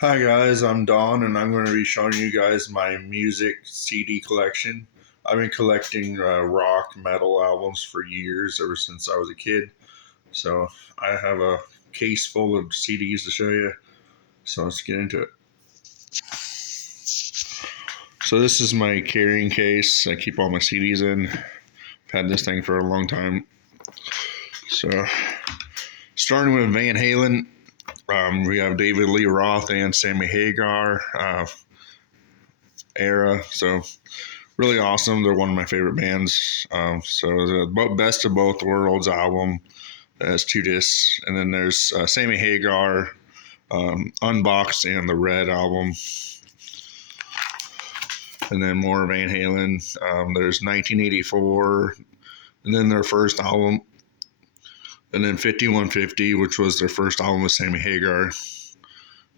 Hi guys, I'm Don, and I'm going to be showing you guys my music CD collection. I've been collecting rock metal albums for years, ever since I was a kid. So I have a case full of CDs to show you. So let's get into it. So this is my carrying case. I keep all my CDs in. I've had this thing for a long time. So starting with Van Halen, we have David Lee Roth and Sammy Hagar era. So really awesome. They're one of my favorite bands. So the Best of Both Worlds album has two discs, and then there's Sammy Hagar, Unboxed, and the Red album, and then more Van Halen. There's 1984, and then their first album, and then 5150, which was their first album with Sammy Hagar.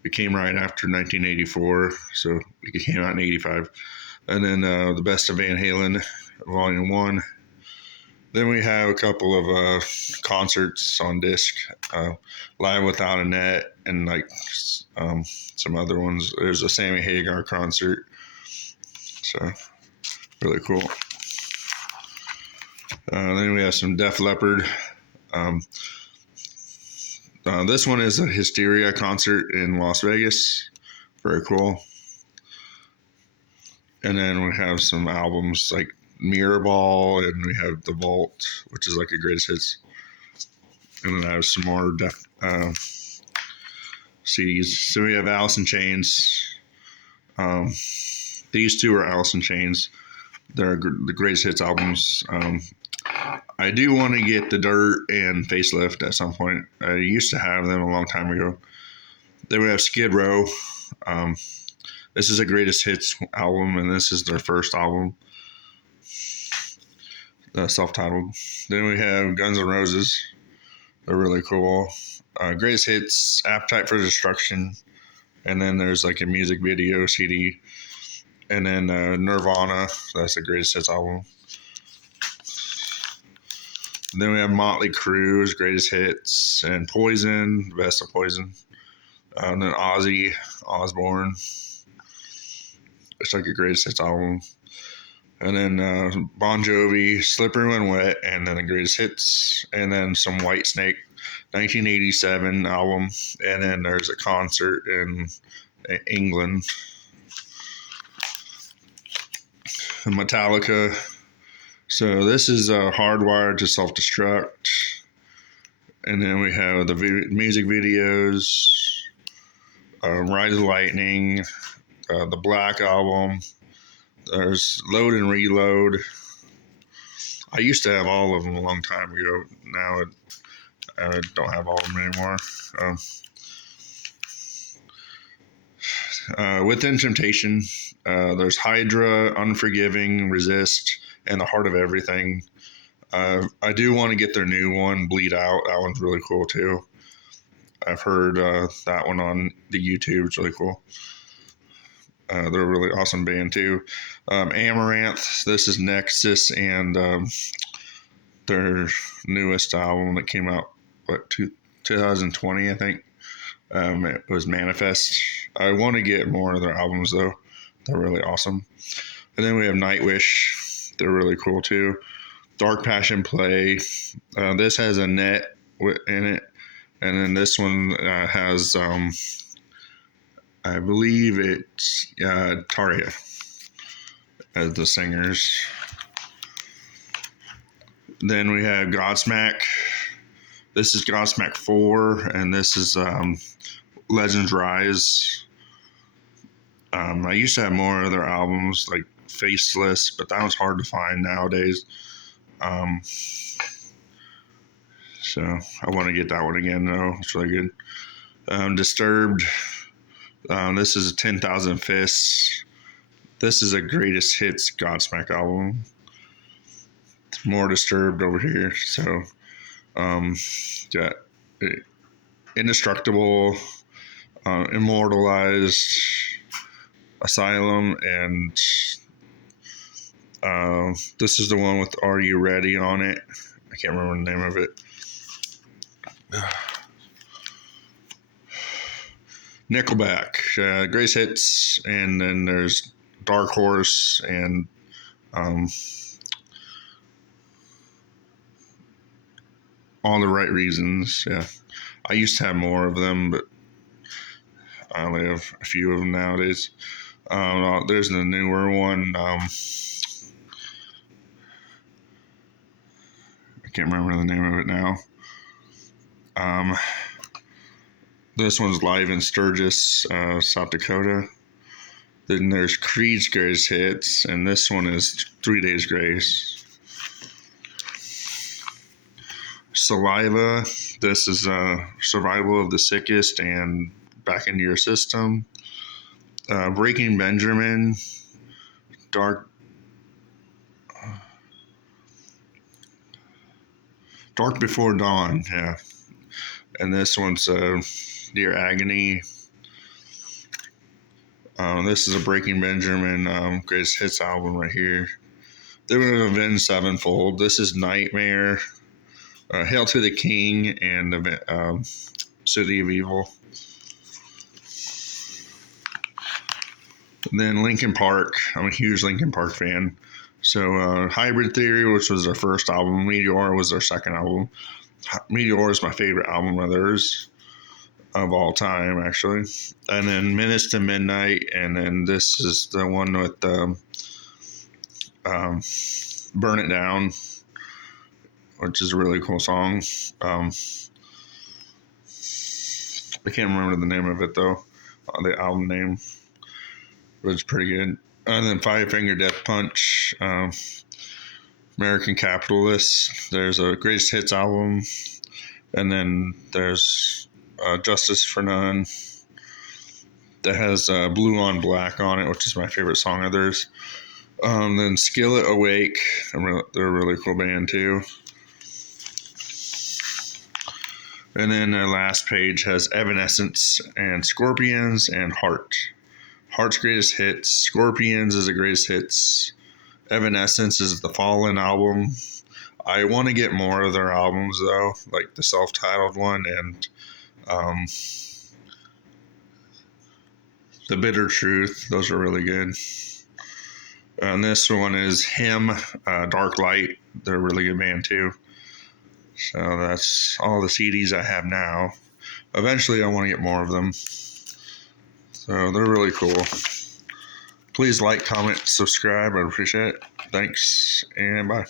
It came right after 1984, so it came out in 85. And then the Best of Van Halen, Volume 1. Then we have a couple of concerts on disc, Live Without a Net, and some other ones. There's a Sammy Hagar concert, so really cool. Then we have some Def Leppard. This one is a Hysteria concert in Las Vegas. Very cool. And then we have some albums like Mirrorball, and we have The Vault, which is like a greatest hits. And then I have some more CDs. So we have Alice in Chains. These two are Alice in Chains. They're the greatest hits albums. I do want to get The Dirt and Facelift at some point. I used to have them a long time ago. Then we have Skid Row. This is a greatest hits album, and this is their first album, self-titled. Then we have Guns N' Roses. They're really cool. Greatest hits, Appetite for Destruction, and then there's like a music video CD, and then Nirvana. That's the greatest hits album. And then we have Motley Crue's greatest hits, and Poison, Best of Poison. And then Ozzy Osbourne. It's like a greatest hits album. And then Bon Jovi, Slippery When Wet, and then the greatest hits. And then some Whitesnake, 1987 album. And then there's a concert in England. Metallica. So this is Hardwired to Self-Destruct. And then we have the music videos, Ride the Lightning, the Black Album. There's Load and Reload. I used to have all of them a long time ago. Now I don't have all of them anymore. Within Temptation, there's Hydra, Unforgiving, Resist, and The Heart of Everything. I do want to get their new one, Bleed Out. That one's really cool too. I've heard that one on the YouTube. It's really cool. They're a really awesome band too. Amaranth. This is Nexus and their newest album that came out 2020, I think. It was Manifest. I want to get more of their albums though. They're really awesome. And then we have Nightwish. They're really cool too. Dark Passion Play. This has a net in it, and then this one has I believe it's Tarja as the singers. Then we have Godsmack. This is Godsmack 4, and this is Legends Rise. I used to have more of their albums, like Faceless, but that was hard to find nowadays. So I want to get that one again, though. It's really good. Disturbed. This is 10,000 Fists. This is a greatest hits Godsmack album. It's more Disturbed over here. So, yeah, Indestructible, Immortalized, Asylum, and this is the one with Are You Ready on it. I can't remember the name of it. Nickelback, Greatest Hits, and then there's Dark Horse and All the Right Reasons. Yeah, I used to have more of them, but I only have a few of them nowadays. There's the newer one. I can't remember the name of it now. This one's live in Sturgis, South Dakota. Then there's Creed's Greatest Hits, and this one is 3 Days Grace. Saliva. This is Survival of the Sickest and Back into Your System. Breaking Benjamin. Dark Before Dawn. Yeah. And this one's Dear Agony. This is a Breaking Benjamin Greatest Hits album right here. Then we have Avenged Sevenfold. This is Nightmare, Hail to the King, and City of Evil. And then Linkin Park. I'm a huge Linkin Park fan. So Hybrid Theory, which was their first album. Meteor was their second album. Meteor is my favorite album of theirs of all time, actually. And then Minutes to Midnight, and then this is the one with Burn It Down, which is a really cool song. I can't remember the name of it though, the album name, but it's pretty good. And then Five Finger Death Punch, American Capitalist. There's a Greatest Hits album, and then there's Justice for None that has Blue on Black on it, which is my favorite song of theirs. Then Skillet Awake, they're a really cool band too. And then the last page has Evanescence and Scorpions and Heart. Heart's Greatest Hits. Scorpions is the Greatest Hits. Evanescence is the Fallen album. I want to get more of their albums though, like the self-titled one and The Bitter Truth. Those are really good. And this one is Him, Dark Light. They're a really good band too. So that's all the CDs I have now. Eventually I want to get more of them. So they're really cool. Please like, comment, subscribe. I appreciate it. Thanks, and bye.